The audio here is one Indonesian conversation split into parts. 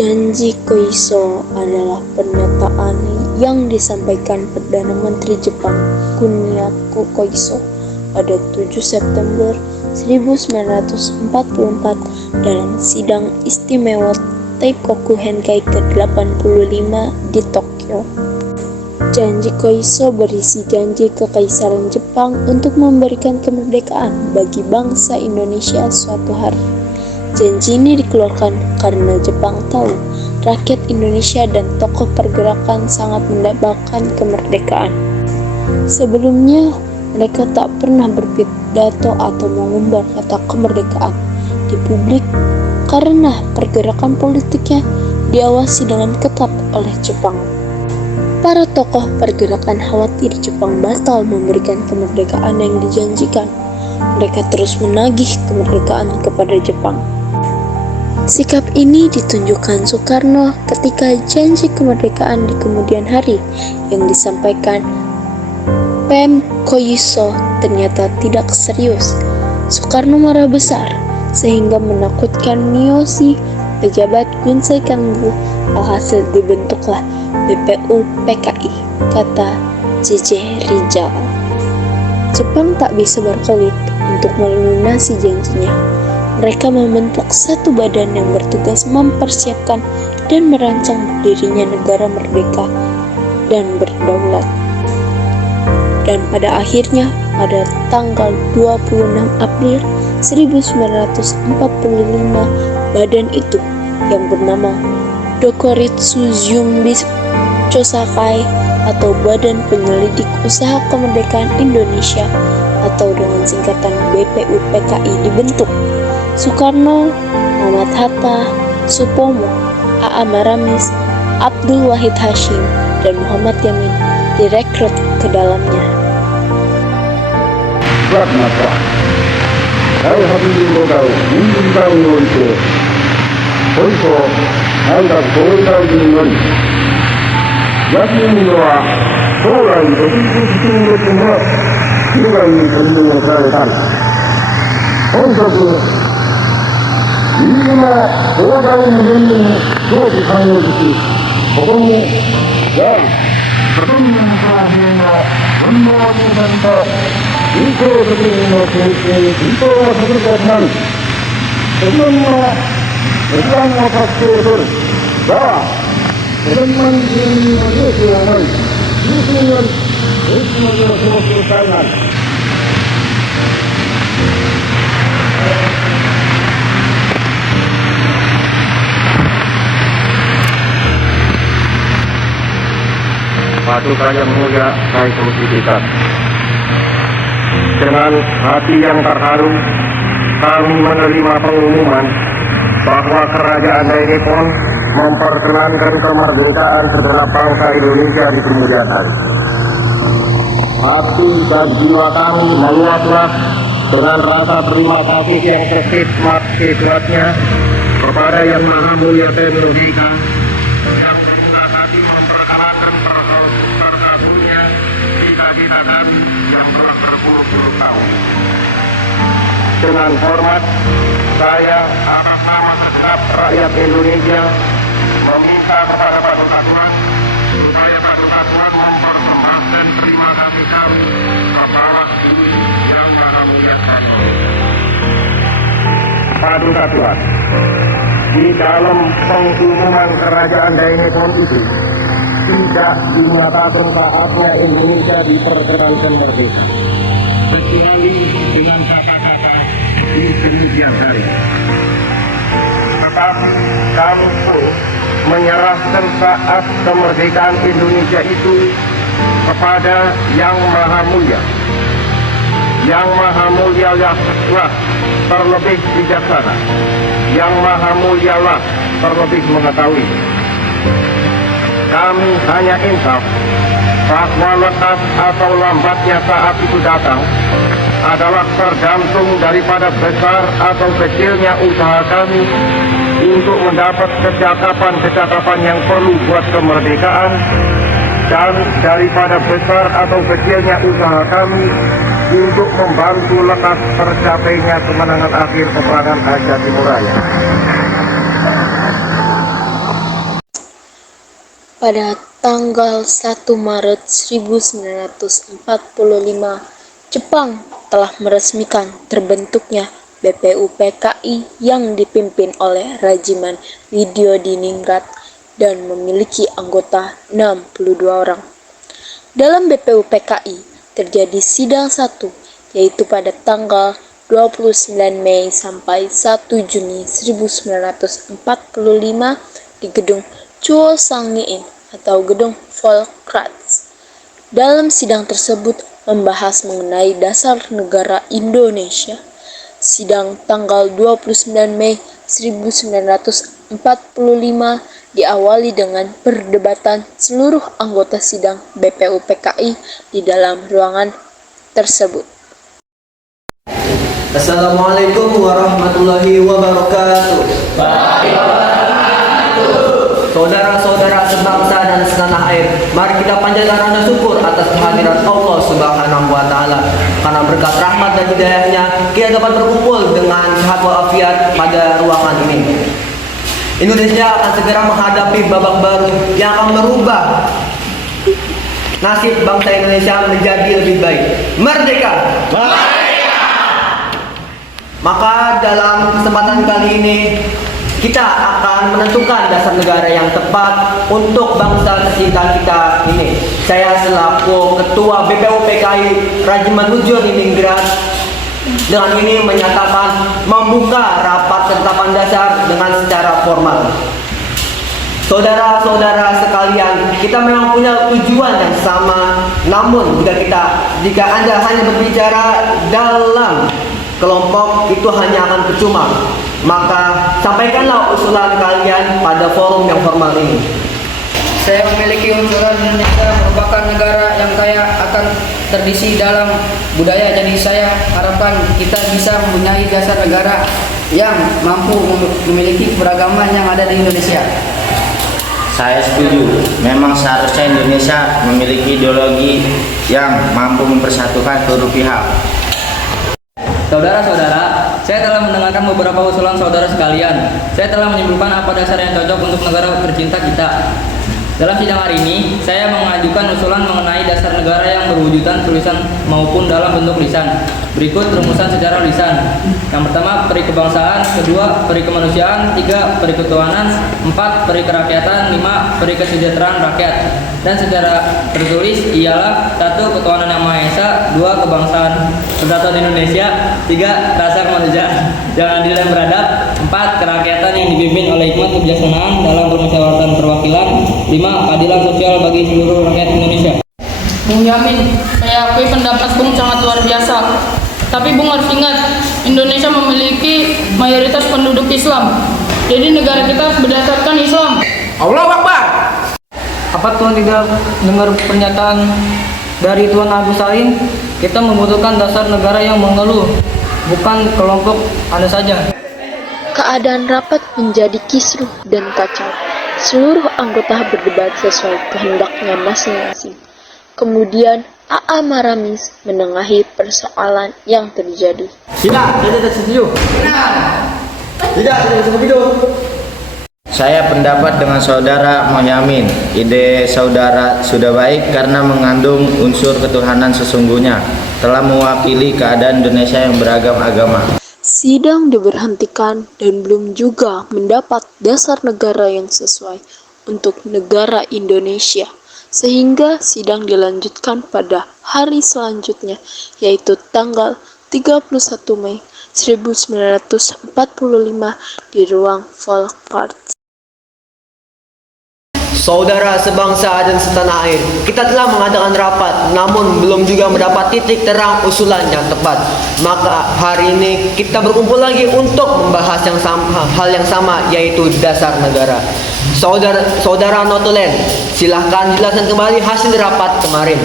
Janji Koiso adalah pernyataan yang disampaikan Perdana Menteri Jepang Kuniako Koiso pada 7 September 1944 dalam sidang istimewa Teikoku Henkai ke-85 di Tokyo. Janji Koiso berisi janji Kekaisaran Jepang untuk memberikan kemerdekaan bagi bangsa Indonesia suatu hari. Janji ini dikeluarkan karena Jepang tahu rakyat Indonesia dan tokoh pergerakan sangat mendambakan kemerdekaan. Sebelumnya, mereka tak pernah berpidato atau mengumbar kata kemerdekaan di publik karena pergerakan politiknya diawasi dengan ketat oleh Jepang. Para tokoh pergerakan khawatir Jepang batal memberikan kemerdekaan yang dijanjikan. Mereka terus menagih kemerdekaan kepada Jepang. Sikap ini ditunjukkan Soekarno ketika janji kemerdekaan di kemudian hari yang disampaikan Pem Koiso ternyata tidak serius. Soekarno marah besar sehingga menakutkan Miyoshi, pejabat Gunsei Kanbu. Alhasil dibentuklah BPU PKI, kata JJ Rizal. Jepang tak bisa berkelit untuk melunasi janjinya. Mereka membentuk satu badan yang bertugas mempersiapkan dan merancang berdirinya negara merdeka dan berdaulat. Dan pada akhirnya, pada tanggal 26 April 1945, badan itu yang bernama Dokuritsu Jumbi Chosakai atau Badan Penyelidik Usaha Kemerdekaan Indonesia atau dengan singkatan BPU PKI dibentuk. Soekarno, Muhammad Hatta, Supomo, A.A. Maramis, Abdul Wahid Hashim, dan Muhammad Yamin direkrut ke dalamnya. Paduka yang mulia Syekh Muhammad, dengan hati yang terharu kami menerima pengumuman bahwa Kerajaan Nippon memperkenankan kemerdekaan segenap bangsa Indonesia di kemudian hari. Hati dan jiwa kami menguatlah dengan rasa terima kasih yang sesibmat-sibmatnya kepada Yang Maha Mulia Tennohika yang dengan hati memperkenankan terkabulnya cita-cita kami yang telah berpuluh-puluh tahun. Dengan hormat, saya atas nama segenap rakyat Indonesia meminta kepada Paduka Tuan supaya Paduka Tuan mempersembahkan terima kasih kami kepada Yang Maha Mulia Tennohika. Paduka Tuan, di dalam pengumuman Kerajaan Nippon itu tidak dinyatakan saatnya Indonesia diperkenankan merdeka, kecuali dengan kata-kata di kemudian hari. Tetapi kami pun menyerahkan saat kemerdekaan Indonesia itu kepada Yang Maha Mulia. Yang Maha Mulia lah terlebih bijaksana. Yang Maha Mulia lah terlebih mengetahui. Kami hanya insaf bahwa lekas atau lambatnya saat itu datang adalah tergantung daripada besar atau kecilnya usaha kami untuk mendapat kecakapan-kecakapan yang perlu buat kemerdekaan, dan daripada besar atau kecilnya usaha kami untuk membantu lekas tercapainya kemenangan akhir peperangan Aceh Timur Raya. Pada tanggal 1 Maret 1945, Jepang telah meresmikan terbentuknya BPUPKI yang dipimpin oleh Regimen Widyodiningrat dan memiliki anggota 62 orang. Dalam BPUPKI terjadi sidang 1, yaitu pada tanggal 29 Mei sampai 1 Juni 1945 di gedung Chuo Sang-in atau gedung Volksraad. Dalam sidang tersebut membahas mengenai dasar negara Indonesia. Sidang tanggal 29 Mei 1945 diawali dengan perdebatan seluruh anggota sidang BPUPKI di dalam ruangan tersebut. Assalamualaikum warahmatullahi wabarakatuh. Saudara-saudara sebangsa dan setanah air, mari kita panjatkan rasa syukur atas kehadiran Allah Subhanahu wa taala. Karena berkat rahmat dan hidayahnya, kita dapat berkumpul dengan sehat walafiat pada ruangan ini. Indonesia akan segera menghadapi babak baru yang akan merubah nasib bangsa Indonesia menjadi lebih baik. Merdeka! Maka dalam kesempatan kali ini kita akan menentukan dasar negara yang tepat untuk bangsa tercinta kita ini. Saya selaku Ketua BPUPKI Regimen Widyodiningrat dengan ini menyatakan membuka rapat ketetapan dasar dengan secara formal. Saudara-saudara sekalian, kita memang punya tujuan yang sama. Namun jika Anda hanya berbicara dalam kelompok, itu hanya akan percuma. Maka sampaikanlah usulan kalian pada forum yang formal ini. Saya memiliki usulan Indonesia merupakan negara yang kaya akan tradisi dalam budaya. Jadi saya harapkan kita bisa mempunyai dasar negara yang mampu memiliki keragaman yang ada di Indonesia. Saya setuju. Memang seharusnya Indonesia memiliki ideologi yang mampu mempersatukan seluruh pihak. Saudara-saudara, saya telah mendengarkan beberapa usulan saudara sekalian. Saya telah menyimpulkan apa dasar yang cocok untuk negara tercinta kita. Dalam sidang hari ini, saya mengajukan usulan mengenai dasar negara yang berwujudan tulisan maupun dalam bentuk lisan. Berikut rumusan secara lisan. Yang pertama, peri kebangsaan. Kedua, peri kemanusiaan. Tiga, peri ketuhanan. Empat, peri kerakyatan. Lima, peri kesejahteraan rakyat. Dan secara tertulis ialah: satu, ketuhanan yang Maha Esa. Dua, kebangsaan persatuan Indonesia. Tiga, rasa kemanusiaan yang adil dan beradab. Empat, kerakyatan yang dipimpin oleh hikmat kebijaksanaan dalam permusyawaratan perwakilan. Lima, keadilan sosial bagi seluruh rakyat Indonesia. Bung Yamin, saya akui pendapat Bung sangat luar biasa. Tapi Bung harus ingat, Indonesia memiliki mayoritas penduduk Islam. Jadi negara kita berdasarkan Islam. Allahu Akbar. Apa Tuhan tidak dengar pernyataan dari Tuan Agus Salim? Kita membutuhkan dasar negara yang mengeluh, bukan kelompok Anda saja. Keadaan rapat menjadi kisruh dan kacau. Seluruh anggota berdebat sesuai kehendaknya masing-masing. Kemudian A.A. Maramis menengahi persoalan yang terjadi. Tidak, saya tidak setuju. Tidak setuju. Saya pendapat dengan saudara Mohyamin. Ide saudara sudah baik karena mengandung unsur ketuhanan sesungguhnya, telah mewakili keadaan Indonesia yang beragam agama. Sidang diberhentikan dan belum juga mendapat dasar negara yang sesuai untuk negara Indonesia. Sehingga sidang dilanjutkan pada hari selanjutnya, yaitu tanggal 31 Mei 1945 di ruang Volksraad. Saudara sebangsa dan setanah air, kita telah mengadakan rapat, namun belum juga mendapat titik terang usulan yang tepat. Maka hari ini kita berkumpul lagi untuk membahas hal yang sama, yaitu dasar negara. Saudara Notulen, silahkan jelaskan kembali hasil rapat kemarin.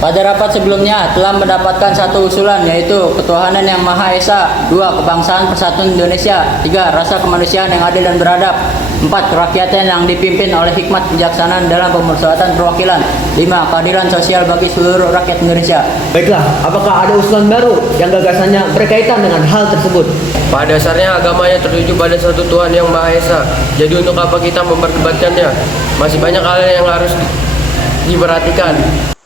Pada rapat sebelumnya telah mendapatkan satu usulan, yaitu ketuhanan yang Maha Esa. Dua, kebangsaan persatuan Indonesia. Tiga, rasa kemanusiaan yang adil dan beradab. 4. Kerakyatan yang dipimpin oleh hikmat kebijaksanaan dalam pemusyawaratan perwakilan. 5. Keadilan sosial bagi seluruh rakyat Indonesia. Baiklah, apakah ada usulan baru yang gagasannya berkaitan dengan hal tersebut? Pada dasarnya agamanya tertuju pada satu Tuhan yang Maha Esa. Jadi untuk apa kita memperdebatkannya? Masih banyak hal yang harus diperhatikan.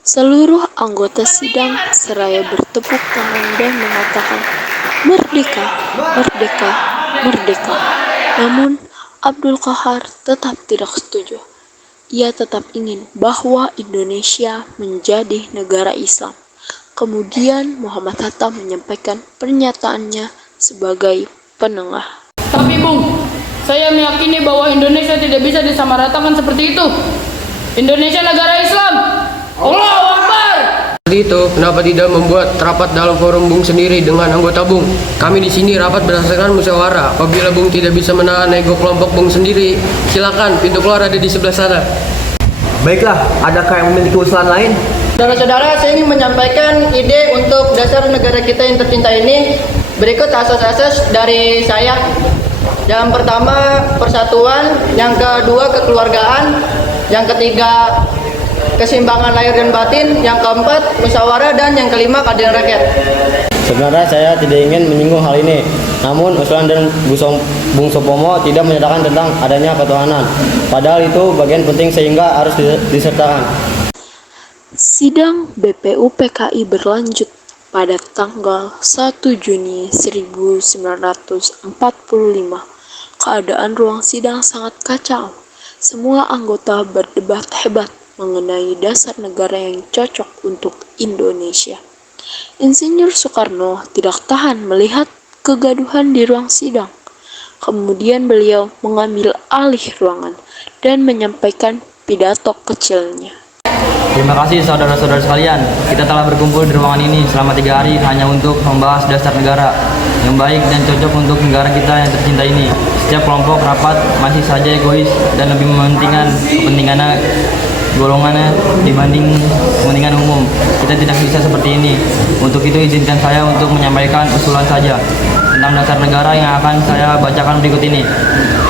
Seluruh anggota sidang seraya bertepuk tangan dan mengatakan, "Merdeka, merdeka, merdeka." Namun, Abdul Qahar tetap tidak setuju. Ia tetap ingin bahwa Indonesia menjadi negara Islam. Kemudian Muhammad Hatta menyampaikan pernyataannya sebagai penengah. Tapi Bung, saya meyakini bahwa Indonesia tidak bisa disamaratakan seperti itu. Indonesia negara Islam. Allahu Akbar. Seperti itu, kenapa tidak membuat rapat dalam forum Bung sendiri dengan anggota Bung? Kami di sini rapat berdasarkan musyawarah. Apabila Bung tidak bisa menahan ego kelompok Bung sendiri, silakan, pintu keluar ada di sebelah sana. Baiklah, adakah yang memiliki usulan lain? Saudara-saudara, saya ingin menyampaikan ide untuk dasar negara kita yang tercinta ini. Berikut asas-asas dari saya. Yang pertama, persatuan. Yang kedua, kekeluargaan. Yang ketiga, keseimbangan lahir dan batin. Yang keempat, musyawarah. Dan yang kelima, keadilan rakyat. Sebenarnya saya tidak ingin menyinggung hal ini. Namun usulan dan Bung Supomo tidak menyatakan tentang adanya ketuhanan. Padahal itu bagian penting sehingga harus disertakan. Sidang BPU PKI berlanjut pada tanggal 1 Juni 1945. Keadaan ruang sidang sangat kacau. Semua anggota berdebat hebat mengenai dasar negara yang cocok untuk Indonesia. Insinyur Soekarno tidak tahan melihat kegaduhan di ruang sidang. Kemudian beliau mengambil alih ruangan dan menyampaikan pidato kecilnya. Terima kasih saudara-saudara sekalian. Kita telah berkumpul di ruangan ini selama 3 hari hanya untuk membahas dasar negara yang baik dan cocok untuk negara kita yang tercinta ini. Setiap kelompok rapat masih saja egois dan lebih mementingkan kepentingannya golongannya dibanding kepentingan umum. Kita tidak bisa seperti ini. Untuk itu izinkan saya untuk menyampaikan usulan saja tentang dasar negara yang akan saya bacakan berikut ini.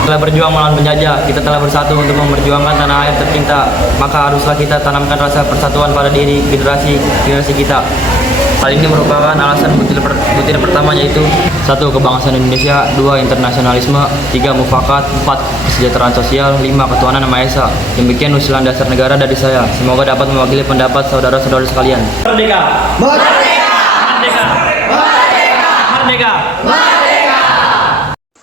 Telah berjuang melawan penjajah, kita telah bersatu untuk memperjuangkan tanah air tercinta. Maka haruslah kita tanamkan rasa persatuan pada diri generasi kita. Hal ini merupakan alasan butir pertama, yaitu 1. Kebangsaan Indonesia, 2. Internasionalisme, 3. Mufakat, 4. Kesejahteraan sosial, 5. Ketuhanan yang Maha Esa. Demikian usulan dasar negara dari saya. Semoga dapat mewakili pendapat saudara-saudara sekalian. Merdeka! Merdeka! Merdeka! Merdeka! Merdeka!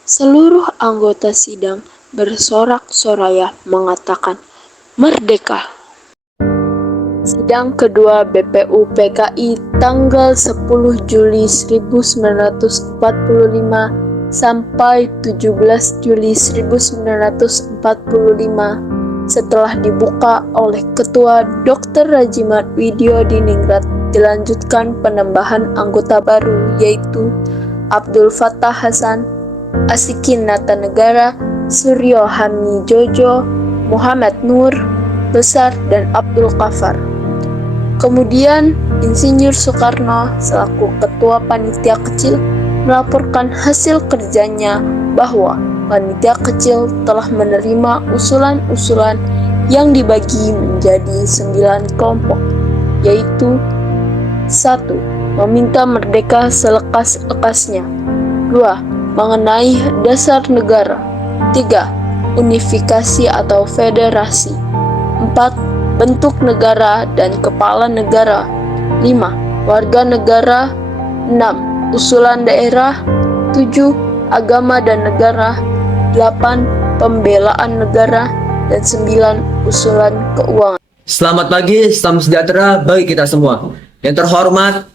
Seluruh anggota sidang bersorak-soraya mengatakan, "Merdeka!" Sidang kedua BPU PKI tanggal 10 Juli 1945 sampai 17 Juli 1945 setelah dibuka oleh Ketua Dr. Rajimat Widyo Diningrat, dilanjutkan penambahan anggota baru yaitu Abdul Fattah Hasan, Asikin Natanegara, Suryo Hami Jojo, Muhammad Nur Besar, dan Abdul Qafar. Kemudian Insinyur Soekarno selaku Ketua Panitia Kecil melaporkan hasil kerjanya bahwa panitia kecil telah menerima usulan-usulan yang dibagi menjadi 9 kelompok, yaitu 1. Meminta merdeka selekas-lekasnya. 2. Mengenai dasar negara. 3. Unifikasi atau federasi. 4. Bentuk negara dan kepala negara. 5. Warga negara. 6. Usulan daerah. 7. Agama dan negara. 8. Pembelaan negara. Dan 9. Usulan keuangan. Selamat pagi, salam sejahtera bagi kita semua. Yang terhormat,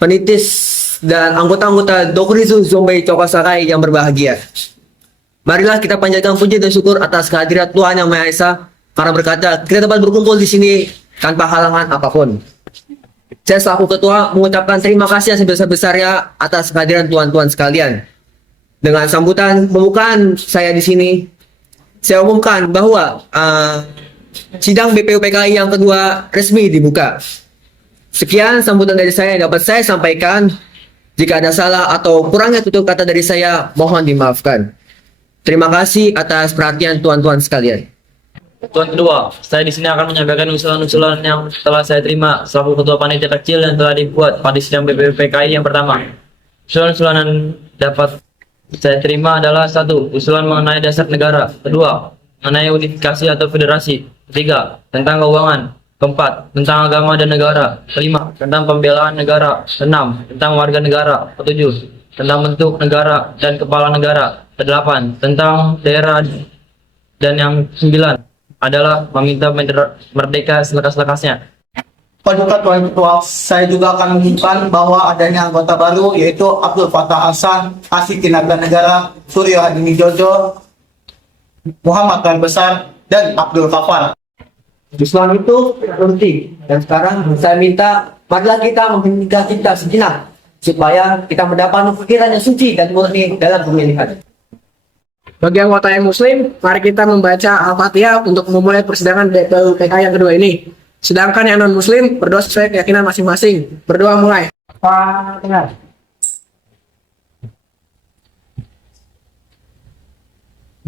penitis dan anggota-anggota Dokrizu Zombei Cokasakai yang berbahagia. Marilah kita panjatkan puji dan syukur atas kehadiran Tuhan Yang Maha Esa, karena berkata kita dapat berkumpul di sini tanpa halangan apapun. Saya selaku ketua mengucapkan terima kasih yang sebesar-besarnya atas kehadiran tuan-tuan sekalian. Dengan sambutan pembukaan saya di sini, saya umumkan bahwa sidang BPU PKI yang kedua resmi dibuka. Sekian sambutan dari saya yang dapat saya sampaikan. Jika ada salah atau kurangnya tutur kata dari saya, mohon dimaafkan. Terima kasih atas perhatian tuan-tuan sekalian. Tuan kedua, saya di sini akan menyampaikan usulan-usulan yang telah saya terima selaku ketua panitia kecil yang telah dibuat pada sidang BPPKI yang pertama. Usulan-usulan yang dapat saya terima adalah: 1. Usulan mengenai dasar negara. 2. Mengenai unifikasi atau federasi. 3. Tentang keuangan. 4. Tentang agama dan negara. 5. Tentang pembelaan negara. 6. Tentang warga negara. 7. Tentang bentuk negara dan kepala negara. 8. Tentang daerah. Dan yang 9 adalah meminta merdeka selekas-lekasnya. Paduka Tuan Ketua, saya juga akan mengumumkan bahwa adanya anggota baru yaitu Abdul Fattah Hasan, Asih Tenaga Negara, Suryo Hadi Jojo, Muhammad Tuan Besar, dan Abdul Kafar. Usulan itu penting, dan sekarang saya minta marilah kita membimbing kita sejenak supaya kita mendapat pikiran yang suci dan murni dalam pemilihan. Bagi anggota yang muslim, mari kita membaca Al-Fatihah untuk memulai persidangan BPUPK yang kedua ini. Sedangkan yang non-muslim berdoa sesuai keyakinan masing-masing. Berdoa mulai. Fatihah.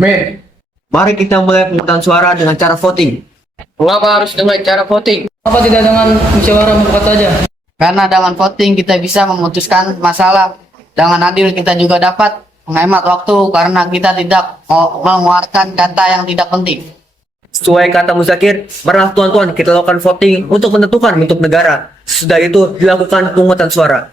Amin. Mari kita mulai pemungutan suara dengan cara voting. Mengapa harus dengan cara voting? Apa tidak dengan musyawarah mufakat saja? Karena dengan voting kita bisa memutuskan masalah. Dengan adil kita juga dapat menghemat waktu karena kita tidak mengeluarkan kata yang tidak penting. Sesuai kata Muzakir, marilah tuan-tuan kita lakukan voting untuk menentukan bentuk negara. Sesudah itu dilakukan pemungutan suara.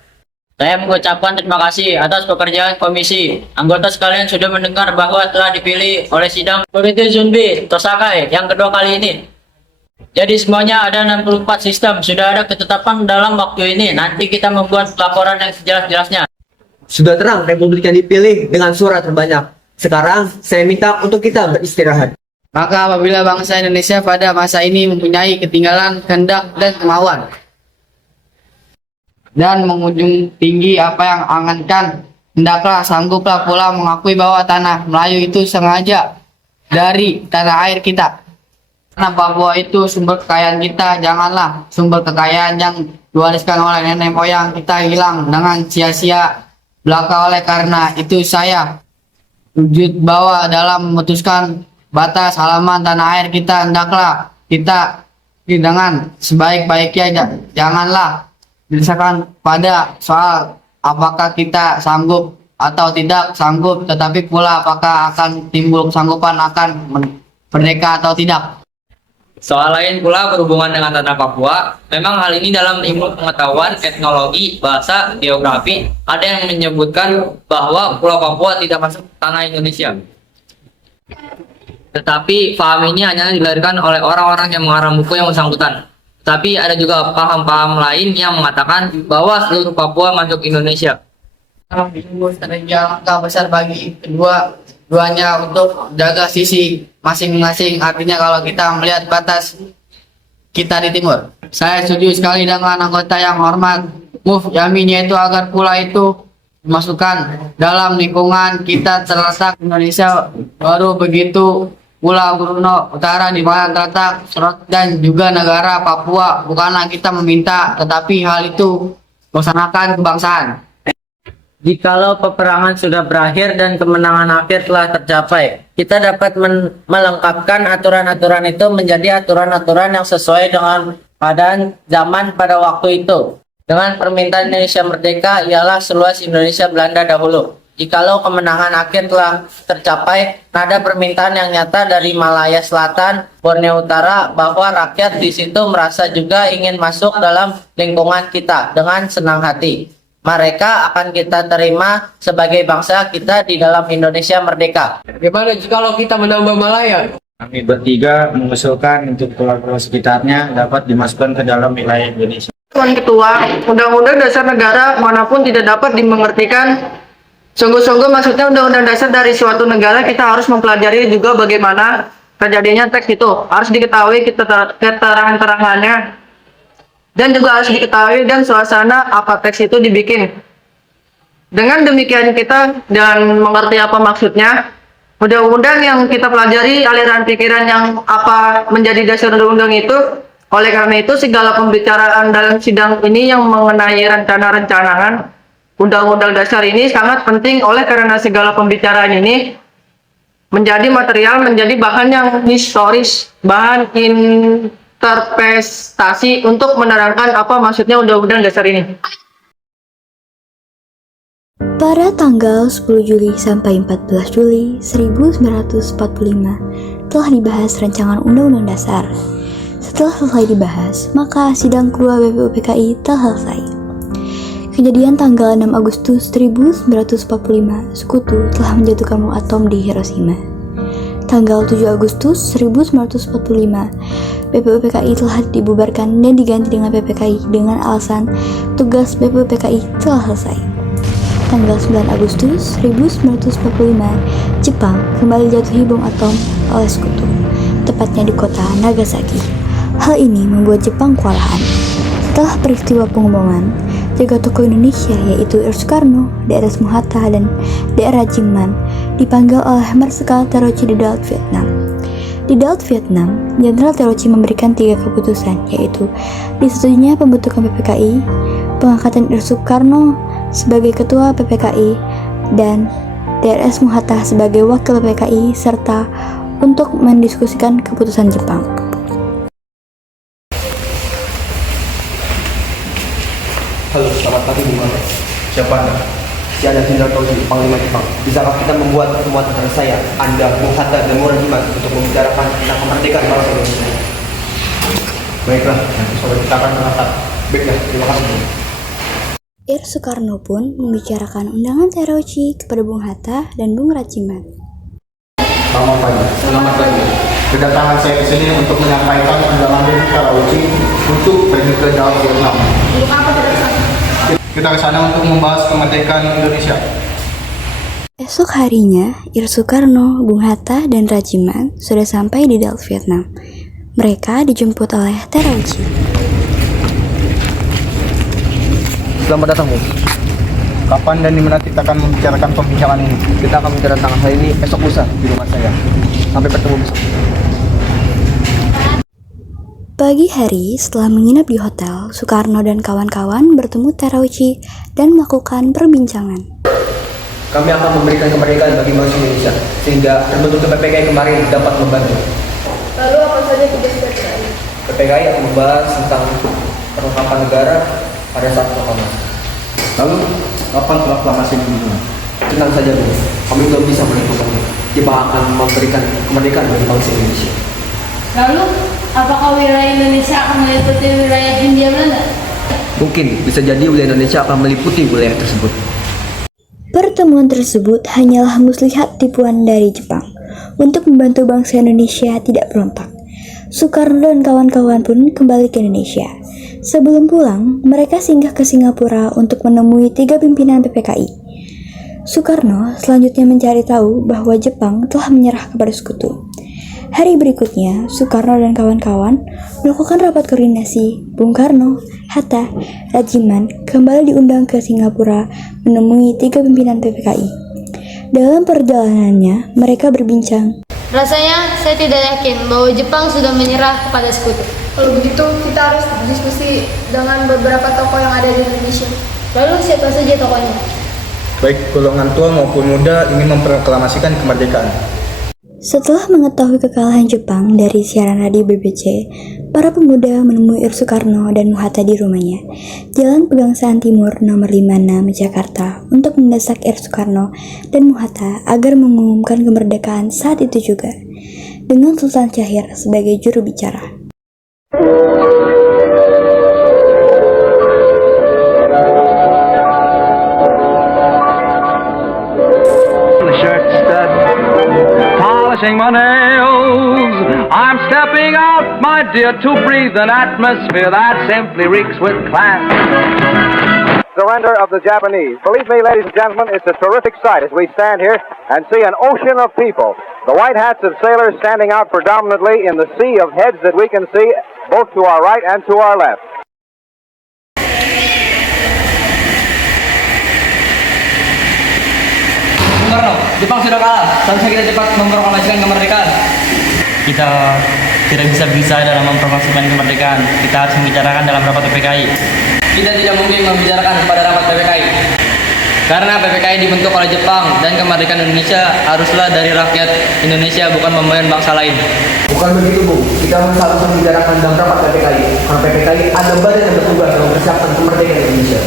Saya mengucapkan terima kasih atas pekerjaan komisi. Anggota sekalian sudah mendengar bahwa telah dipilih oleh sidang Komite Zunbi Tosakai yang kedua kali ini. Jadi semuanya ada 64 sistem, sudah ada ketetapan dalam waktu ini. Nanti kita membuat laporan yang sejelas-jelasnya. Sudah terang republik yang dipilih dengan suara terbanyak. Sekarang saya minta untuk kita beristirahat. Maka apabila bangsa Indonesia pada masa ini mempunyai ketinggalan, kehendak, dan kemauan, dan mengunjung tinggi apa yang angankan, hendaklah sangguplah pula mengakui bahwa tanah Melayu itu sengaja dari tanah air kita. Karena Papua itu sumber kekayaan kita, janganlah sumber kekayaan yang diwariskan oleh nenek moyang kita hilang dengan sia-sia belaka. Oleh karena itu saya wujud bahwa dalam memutuskan batas halaman tanah air kita, hendaklah kita dengan sebaik-baiknya, janganlah berdasarkan pada soal apakah kita sanggup atau tidak sanggup, tetapi pula apakah akan timbul kesanggupan akan merdeka atau tidak. Soal lain pula berhubungan dengan tanah Papua. Memang hal ini dalam ilmu pengetahuan, teknologi, bahasa, geografi ada yang menyebutkan bahwa Pulau Papua tidak masuk tanah Indonesia. Tetapi paham ini hanya dilahirkan oleh orang-orang yang mengarang buku yang bersangkutan. Tapi ada juga paham-paham lain yang mengatakan bahwa seluruh Papua masuk Indonesia. Langkah besar bagi keduanya untuk jaga sisi masing-masing. Artinya kalau kita melihat batas kita di timur, saya setuju sekali dengan anggota yang hormat Muf Yamin, yaitu agar pula itu dimasukkan dalam lingkungan kita terletak Indonesia. Baru begitu Pulau Bruno Utara di mana terletak Sorot dan juga negara Papua. Bukanlah kita meminta, tetapi hal itu melaksanakan kebangsaan. Jikalau peperangan sudah berakhir dan kemenangan akhir telah tercapai, kita dapat melengkapkan aturan-aturan itu menjadi aturan-aturan yang sesuai dengan keadaan zaman pada waktu itu. Dengan permintaan Indonesia merdeka ialah seluas Indonesia Belanda dahulu. Jikalau kemenangan akhir telah tercapai, ada permintaan yang nyata dari Malaya Selatan, Borneo Utara, bahwa rakyat di situ merasa juga ingin masuk dalam lingkungan kita dengan senang hati. Mereka akan kita terima sebagai bangsa kita di dalam Indonesia merdeka. Bagaimana jikalau kita menambah Malaya? Kami bertiga mengusulkan untuk pulau-pulau sekitarnya dapat dimasukkan ke dalam wilayah Indonesia. Tuan Ketua, Undang-Undang Dasar Negara manapun tidak dapat dimengertikan sungguh-sungguh. Maksudnya Undang-Undang Dasar dari suatu negara kita harus mempelajari juga bagaimana terjadinya teks itu. Harus diketahui keterangan-terangannya, dan juga harus diketahui dan suasana apa teks itu dibikin. Dengan demikian kita dan mengerti apa maksudnya, undang-undang yang kita pelajari, aliran pikiran yang apa menjadi dasar undang-undang itu. Oleh karena itu segala pembicaraan dalam sidang ini yang mengenai rencana-rencanaan Undang-Undang Dasar ini sangat penting. Oleh karena segala pembicaraan ini menjadi material, menjadi bahan yang historis, bahan interpretasi untuk menerangkan apa maksudnya Undang-Undang Dasar ini. Pada tanggal 10 Juli sampai 14 Juli 1945 telah dibahas rancangan Undang-Undang Dasar. Setelah selesai dibahas, maka sidang kedua BPUPKI telah selesai. Kejadian tanggal 6 Agustus 1945, Sekutu telah menjatuhkan bom atom di Hiroshima. Tanggal 7 Agustus 1945, BPUPKI telah dibubarkan dan diganti dengan PPKI dengan alasan tugas BPUPKI telah selesai. Tanggal 9 Agustus 1945, Jepang kembali jatuhi bom atom oleh Sekutu, tepatnya di kota Nagasaki. Hal ini membuat Jepang kewalahan. Setelah peristiwa pengeboman, 3 tokoh Indonesia yaitu Ir Soekarno, Dr. Soekarno Hatta, dan Dr. Rajiman dipanggil oleh Marsikal Terauchi di Laut Vietnam. Di Laut Vietnam, Jenderal Terauchi memberikan 3 keputusan, yaitu disetujuinya pembentukan PPKI, pengangkatan Ir Soekarno sebagai ketua PPKI, dan Dr. Soekarno Hatta sebagai wakil PPKI, serta untuk mendiskusikan keputusan Jepang. Halo, selamat pagi Bung Alex. Siapa Anda? Si Anda Jenderal Terauchi, Panglima Jepang. Bisakah kita membuat pertemuan antara saya, Anda, Bung Hatta, dan Rajiman untuk membicarakan tentang kemerdekaan bangsa Indonesia? Baiklah, nanti sore kita akan menatap. Baiklah, terima kasih. Ir Soekarno pun membicarakan undangan Terauchi kepada Bung Hatta dan Bung Rajiman. Selamat pagi. Selamat pagi. Kedatangan saya ke sini untuk menyampaikan undangan dari Terauchi untuk pergi ke Laut Vietnam. Untuk apa kita kesana? Kita ke sana untuk membahas kemerdekaan Indonesia. Esok harinya, Ir Soekarno, Bung Hatta, dan Rajiman sudah sampai di Laut Vietnam. Mereka dijemput oleh Terauchi. Selamat datang, Bung. Kapan dan di mana kita akan membicarakan pembincangan ini? Kita akan bicara tentang hal ini esok lusa di rumah saya. Sampai bertemu besok. Pagi hari, setelah menginap di hotel, Soekarno dan kawan-kawan bertemu Terauchi dan melakukan perbincangan. Kami akan memberikan kemerdekaan bagi bangsa Indonesia, sehingga terbentuknya PPKI kemarin dapat membantu. Lalu apa saja tugas PPKI? PPKI akan membahas tentang perlengkapan negara pada saat proklamasi. Lalu, kapan proklamasi dimulai? Tenang saja dulu, kami belum bisa menentukannya. Jepang akan memberikan kemerdekaan bagi bangsa Indonesia. Lalu, apakah wilayah Indonesia akan meliputi wilayah Hindia Belanda? Mungkin bisa jadi wilayah Indonesia akan meliputi wilayah tersebut. Pertemuan tersebut hanyalah muslihat tipuan dari Jepang untuk membantu bangsa Indonesia tidak berontak. Soekarno dan kawan-kawan pun kembali ke Indonesia. Sebelum pulang, mereka singgah ke Singapura untuk menemui 3 pimpinan PPKI. Soekarno selanjutnya mencari tahu bahwa Jepang telah menyerah kepada Sekutu. Hari berikutnya, Soekarno dan kawan-kawan melakukan rapat koordinasi. Bung Karno, Hatta, Rajiman kembali diundang ke Singapura menemui 3 pimpinan PPKI. Dalam perjalanannya, mereka berbincang. Rasanya saya tidak yakin bahwa Jepang sudah menyerah kepada Sekutu. Kalau begitu, kita harus diskusi dengan beberapa tokoh yang ada di Indonesia. Lalu siapa saja tokohnya? Baik golongan tua maupun muda ingin memproklamasikan kemerdekaan. Setelah mengetahui kekalahan Jepang dari siaran radio BBC, para pemuda menemui Ir Soekarno dan Hatta di rumahnya, Jalan Pegangsaan Timur nomor 56 Jakarta, untuk mendesak Ir Soekarno dan Hatta agar mengumumkan kemerdekaan saat itu juga, dengan Sultan Syahrir sebagai juru bicara. Polishing my nails, I'm stepping out, my dear, to breathe an atmosphere that simply reeks with class. Surrender of the Japanese. Believe me, ladies and gentlemen, it's a terrific sight as we stand here and see an ocean of people. The white hats of sailors standing out predominantly in the sea of heads that we can see both to our right and to our left. Soekarno, Jepang sudah kalah. Seharusnya kita cepat memproklamasikan kemerdekaan. Kita tidak bisa dalam memproklamasikan kemerdekaan. Kita harus membicarakan dalam rapat PPKI. Kita tidak mungkin membicarakan pada rapat PPKI. Karena PPKI dibentuk oleh Jepang dan kemerdekaan Indonesia haruslah dari rakyat Indonesia, bukan pemberian bangsa lain. Bukan begitu, Bung. Kita seharusnya membicarakan dalam rapat PPKI. Karena PPKI ada badan yang bertugas dalam mempersiapkan kemerdekaan Indonesia.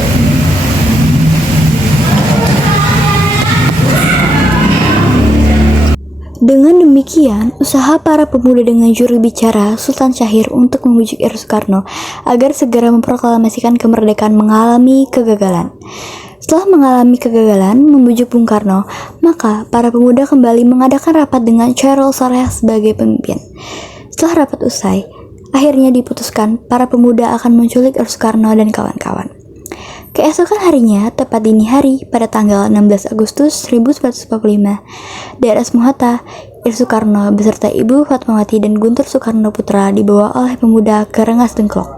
Dengan demikian, usaha para pemuda dengan juru bicara Sultan Syahir untuk membujuk R. Soekarno agar segera memproklamasikan kemerdekaan mengalami kegagalan. Setelah mengalami kegagalan membujuk Bung Karno, maka para pemuda kembali mengadakan rapat dengan Chairul Saleh sebagai pemimpin. Setelah rapat usai, akhirnya diputuskan para pemuda akan menculik R. Soekarno dan kawan-kawan. Keesokan harinya, tepat dini hari pada tanggal 16 Agustus 1945, di RS Muhatta, R. Soekarno beserta Ibu Fatmawati dan Guntur Soekarno Putra dibawa oleh pemuda ke Rengas Dengklok.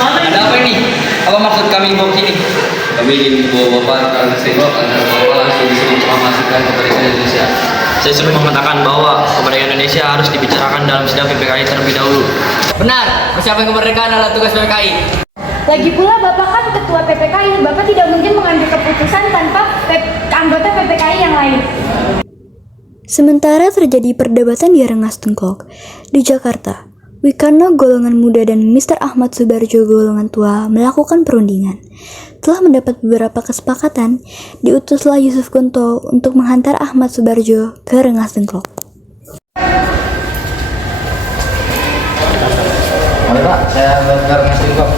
Ada apa ini? Apa maksud kami bawa sini? Kami ingin membawa Bapak ke Rengas Dengklok agar Bapak langsung bisa memproklamasikan kemerdekaan Indonesia. Saya sudah mengatakan bahwa kemerdekaan Indonesia harus dibicarakan dalam sidang PPKI terlebih dahulu. Benar, persiapan kemerdekaan adalah tugas PPKI. Lagi pula Bapak kan ketua PPKI, Bapak tidak mungkin mengambil keputusan tanpa anggota PPKI yang lain. Sementara terjadi perdebatan di Rengas Dengklok, di Jakarta, Wikarno golongan muda dan Mr. Ahmad Subarjo golongan tua melakukan perundingan. Telah mendapat beberapa kesepakatan, diutuslah Yusuf Kunto untuk menghantar Ahmad Subarjo ke Rengas Dengklok. Mari Pak, saya ke Rengas Dengklok.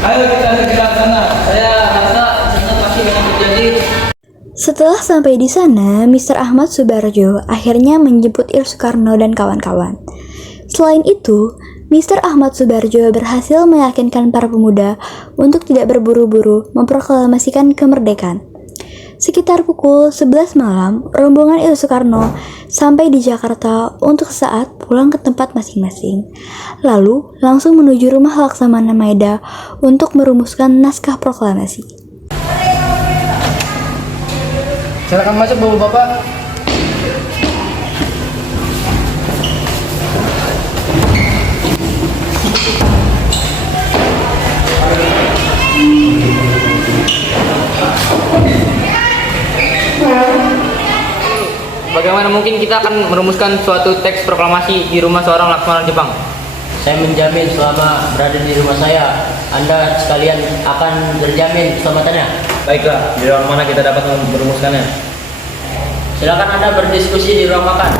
Ayo kita segera ke sana. Saya rasa sana pasti banyak terjadi. Setelah sampai di sana, Mr. Ahmad Subarjo akhirnya menjemput Ir Soekarno dan kawan-kawan. Selain itu, Mr. Ahmad Subarjo berhasil meyakinkan para pemuda untuk tidak berburu-buru memproklamasikan kemerdekaan. Sekitar pukul 11 malam, rombongan Ir Soekarno sampai di Jakarta untuk saat pulang ke tempat masing-masing. Lalu langsung menuju rumah Laksamana Maeda untuk merumuskan naskah proklamasi. Silakan masuk Bapak-bapak. Bagaimana mungkin kita akan merumuskan suatu teks proklamasi di rumah seorang Laksamana Jepang? Saya menjamin selama berada di rumah saya, Anda sekalian akan terjamin keselamatannya. Baiklah, di ruang mana kita dapat merumuskannya? Silakan Anda berdiskusi di ruang makan.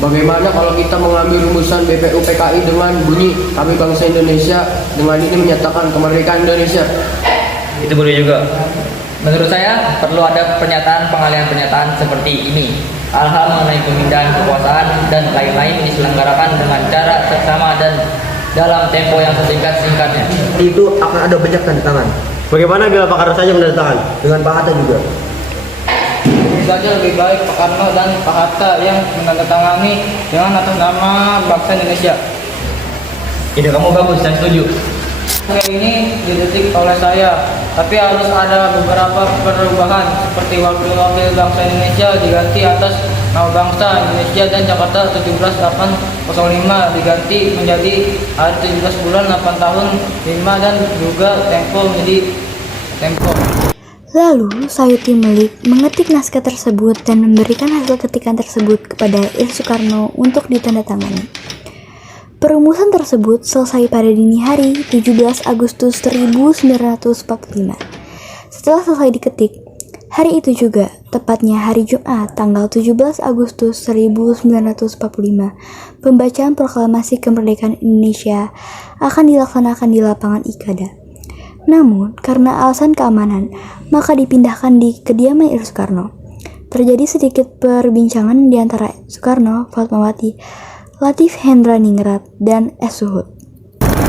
Bagaimana kalau kita mengambil rumusan BPU PKI dengan bunyi kami bangsa Indonesia dengan ini menyatakan kemerdekaan Indonesia? Itu boleh juga. Menurut saya perlu ada pengalihan-pernyataan seperti ini. Hal-hal mengenai pemindahan kekuasaan dan lain-lain diselenggarakan dengan cara seksama dan dalam tempo yang sesingkat-singkatnya. Itu akan ada banyak tanda tangan. Bagaimana bila Pak Karno saja menandatangan? Dengan Pak Hatta juga. Tentu saja lebih baik Pak Karno dan Pak Hatta yang menandatangani dengan atas nama bangsa Indonesia. Ide kamu bagus, saya setuju. Ini didetik oleh saya, tapi harus ada beberapa perubahan seperti wakil-wakil bangsa Indonesia diganti atas nama bangsa Indonesia dan Jakarta 17/8/05 diganti menjadi hari 17 bulan 8 tahun 5 dan juga tempo menjadi tempo. Lalu, Sayuti Melik mengetik naskah tersebut dan memberikan hasil ketikan tersebut kepada Ir Soekarno untuk ditandatangani. Perumusan tersebut selesai pada dini hari 17 Agustus 1945. Setelah selesai diketik, hari itu juga, tepatnya hari Jumat tanggal 17 Agustus 1945, pembacaan proklamasi kemerdekaan Indonesia akan dilaksanakan di lapangan Ikada. Namun, karena alasan keamanan, maka dipindahkan di kediaman Ir Soekarno. Terjadi sedikit perbincangan di antara Soekarno, Fatmawati, Latif Hendraningrat, dan S. Suhud.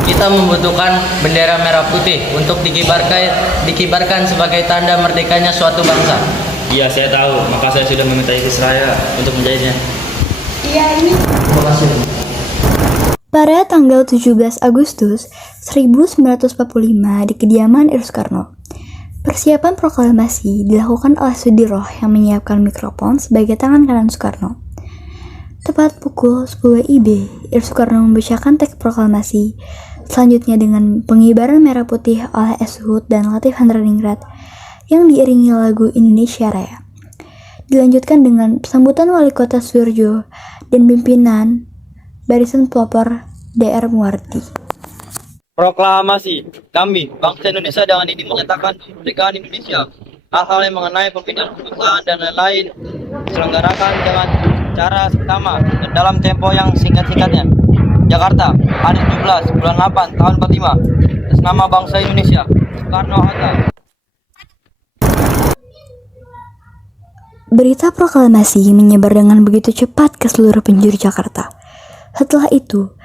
Kita membutuhkan bendera merah putih untuk dikibarkan sebagai tanda merdekanya suatu bangsa. Iya, saya tahu. Maka saya sudah meminta istri saya untuk menjahitnya. Iya, ini. Terima kasih. Pada tanggal 17 Agustus 1945 di kediaman Ir Soekarno, Persiapan proklamasi dilakukan oleh Sudiroh yang menyiapkan mikrofon sebagai tangan kanan Soekarno. Tepat pukul 10 WIB, Soekarno membacakan teks proklamasi, selanjutnya dengan pengibaran merah putih oleh Suhut dan Latif Handraningrat yang diiringi lagu Indonesia Raya. Dilanjutkan dengan sambutan Wali Kota Suharjo dan pimpinan Barisan Pelopor DR Muwardi. Proklamasi. Kami, bangsa Indonesia dengan ini mengatakan kemerdekaan Indonesia. Hal-hal yang mengenai pembinaan kebangsaan dan lain-lain diselenggarakan dengan cara pertama dan dalam tempo yang singkat-singkatnya. Jakarta, hari 17 bulan 8 tahun 45. Atas nama bangsa Indonesia, Soekarno-Hatta. Berita proklamasi menyebar dengan begitu cepat ke seluruh penjuru Jakarta. Setelah itu,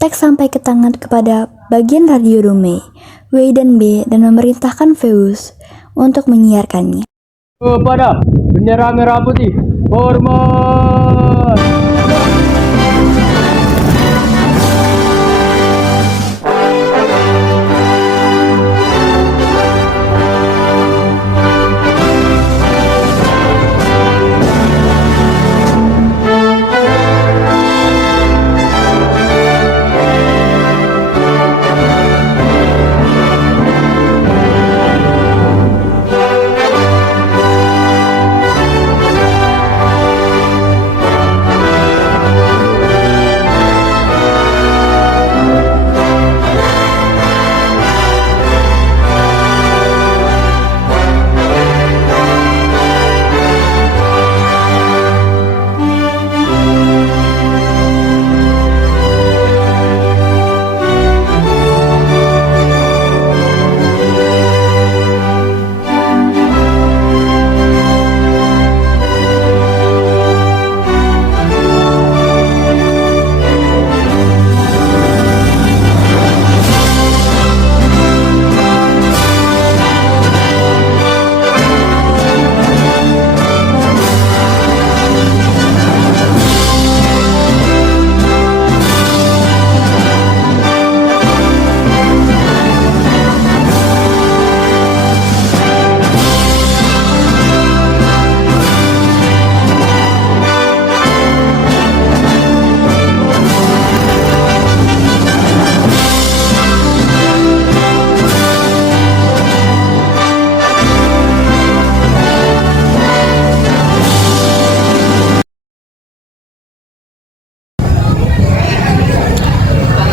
teks sampai ke tangan kepada bagian radio Dome, W dan B, dan memerintahkan Feus untuk menyiarkannya. Kepada bendera merah putih, hormat!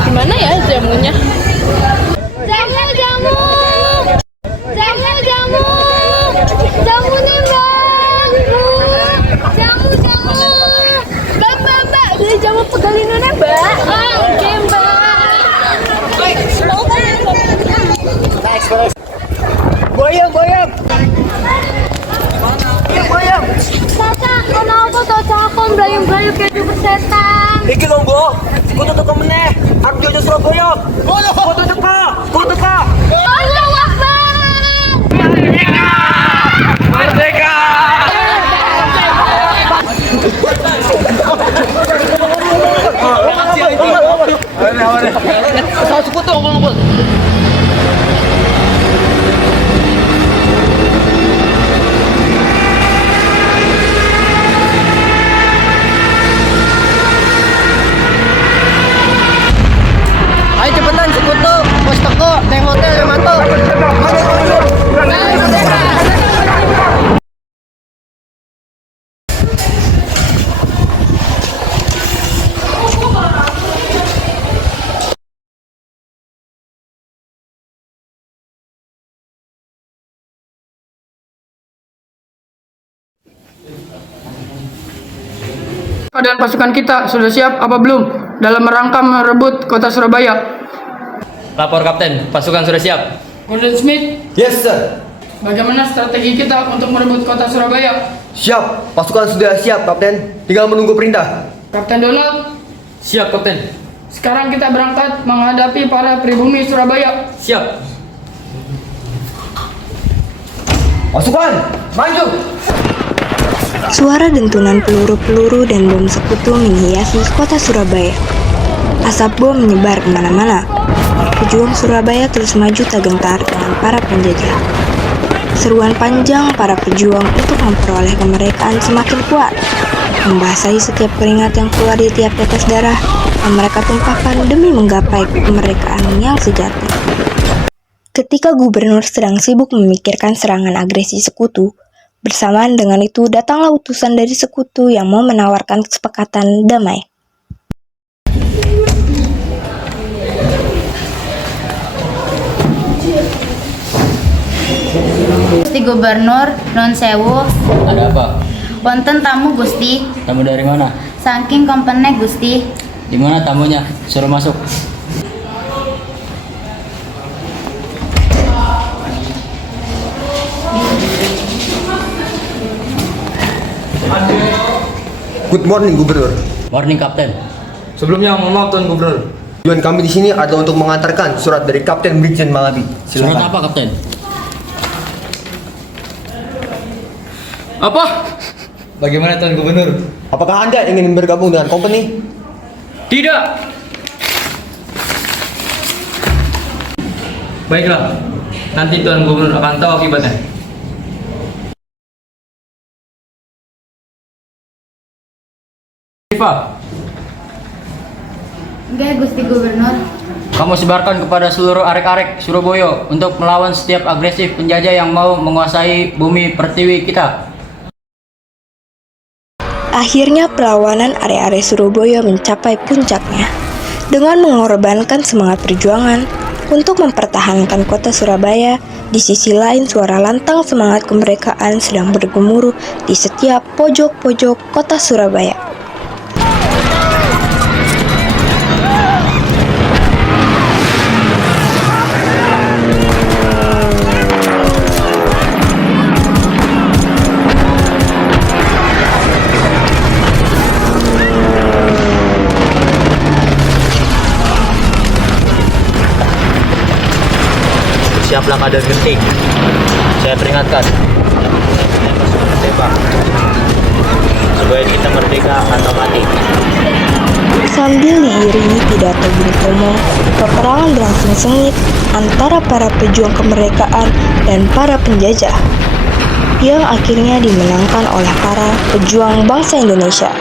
Gimana ya jamunya? Jamu nih bang, mbak, beli jamu pegalingannya mbak. Oke mbak. Boyong. Tata, kenapa tata belayu kayak di setan? Iki lho, Mbok. Kudu teko meneh. Arep jojo Surabaya. Kudu teko. Allahu Akbar. Merdeka! Ayo cepetan sekutu, pos teko, teng hotel yang mantul. Keadaan pasukan kita sudah siap apa belum dalam rangka merebut kota Surabaya? Lapor Kapten, pasukan sudah siap. Gordon Smith, Yes, sir. bagaimana strategi kita untuk merebut kota Surabaya? Siap. Pasukan sudah siap, Kapten. Tinggal menunggu perintah. Kapten Donald, Siap, Kapten. sekarang kita berangkat menghadapi para pribumi Surabaya. Siap. Pasukan, maju. Suara dentuman peluru-peluru dan bom sekutu menghiasi kota Surabaya. Asap bom menyebar kemana-mana. Pejuang Surabaya terus maju tak gentar dengan para penjajah. Seruan panjang para pejuang untuk memperoleh kemerdekaan semakin kuat, membasahi setiap keringat yang keluar di tiap tetes darah yang mereka tumpahkan demi menggapai kemerdekaan yang sejati. Ketika gubernur sedang sibuk memikirkan serangan agresi sekutu, bersamaan dengan itu datanglah utusan dari sekutu yang mau menawarkan kesepakatan damai. Gusti Gubernur, non sewu. Ada apa? Wonten tamu Gusti, Tamu dari mana? saking kompene Gusti. Di mana tamunya? Suruh masuk. Good morning, Gubernur. Morning, Kapten. Sebelumnya mohon maaf Tuan Gubernur. Tujuan kami di sini adalah untuk mengantarkan surat dari Kapten Brigjen Malabi. Silakan. Surat apa, Kapten? Apa? Bagaimana Tuan Gubernur? Apakah Anda ingin bergabung dengan company? Tidak. Baiklah. Nanti Tuan Gubernur akan tahu akibatnya. Rifa, Enggak Gusti Gubernur. kamu sebarkan kepada seluruh arek-arek Surabaya untuk melawan setiap agresif penjajah yang mau menguasai bumi pertiwi kita. Akhirnya perlawanan area-area Surabaya mencapai puncaknya dengan mengorbankan semangat perjuangan untuk mempertahankan kota Surabaya. Di sisi lain, suara lantang semangat kemerdekaan sedang bergemuruh di setiap pojok-pojok kota Surabaya. Siaplah kader genting. Saya peringatkan. Tembak. Supaya kita merdeka atau mati. Sambil diiringi pidato Bung Tomo, peperangan berlangsung sengit antara para pejuang kemerdekaan dan para penjajah, yang akhirnya dimenangkan oleh para pejuang bangsa Indonesia.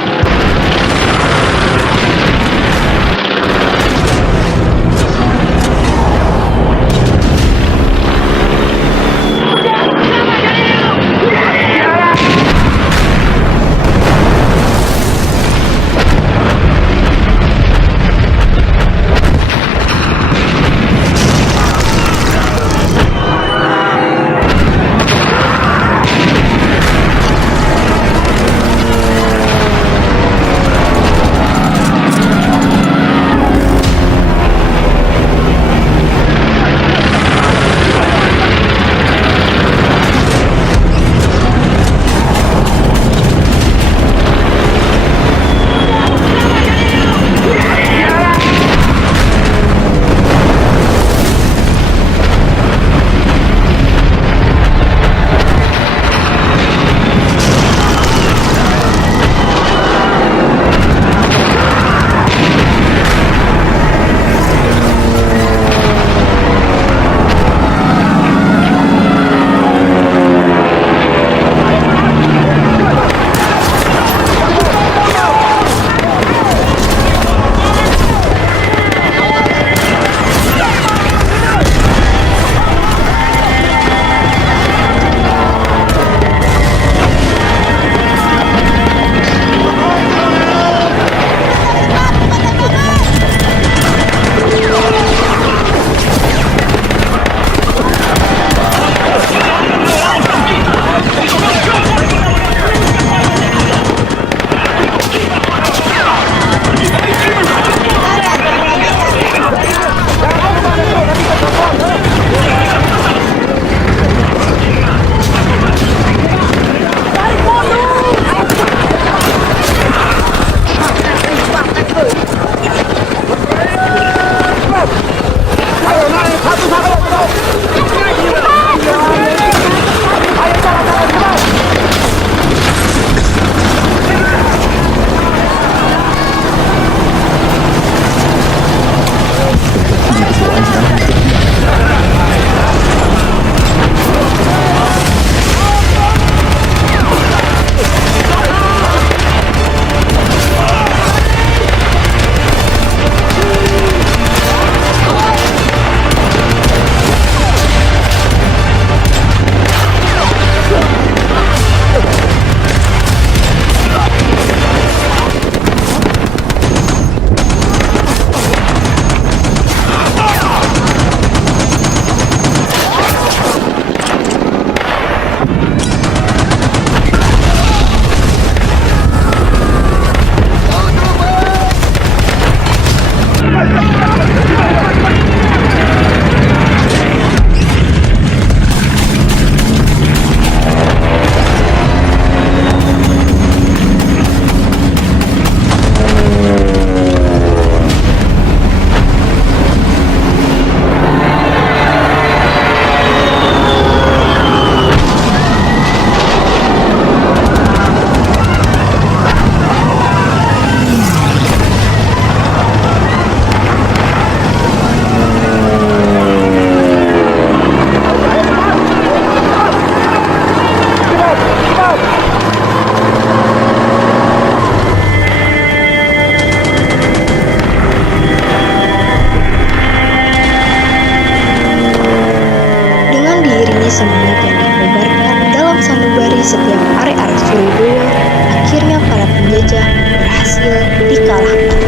semangat yang dikobarkan dalam sanubari setiap are-are Surabaya, akhirnya para penjajah berhasil dikalahkan.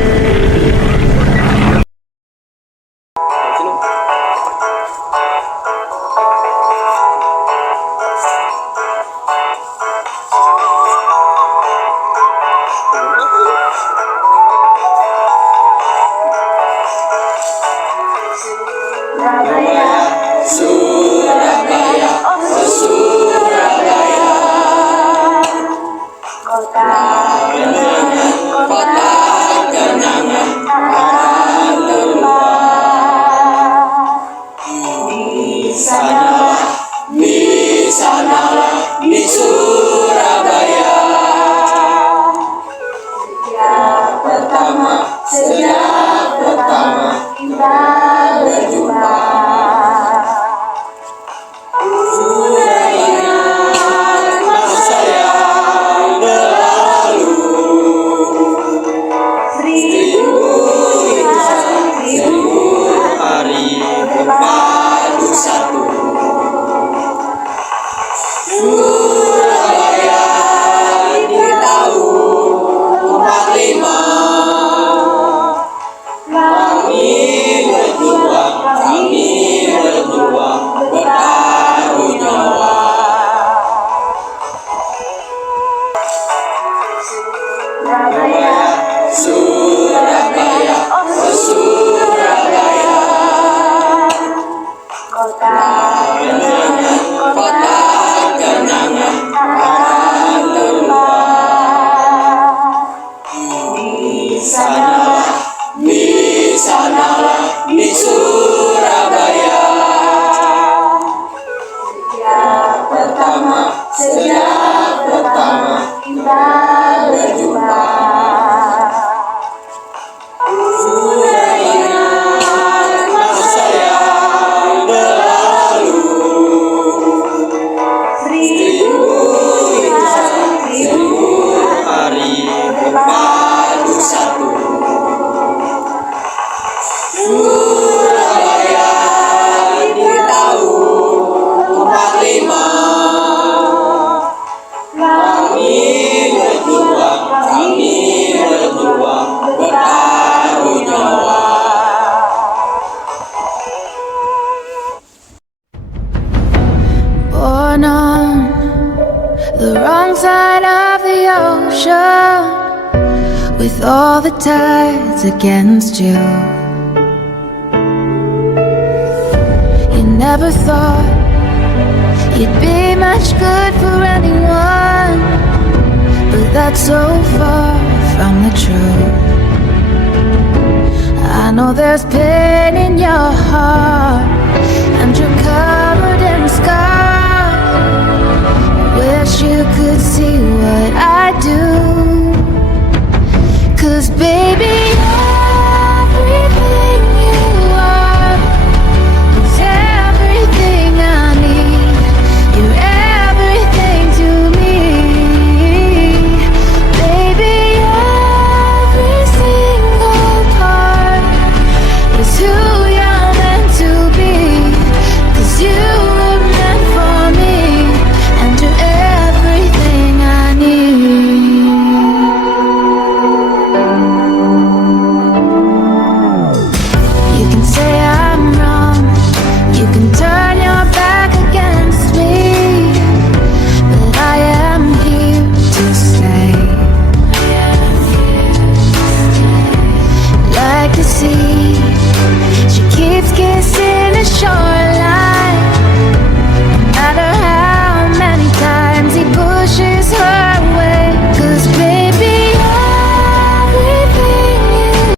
Born on the wrong side of the ocean, with all the tides against you. You never thought you'd be much good for anyone, but that's so far from the truth. I know there's pain in your heart, and you're covered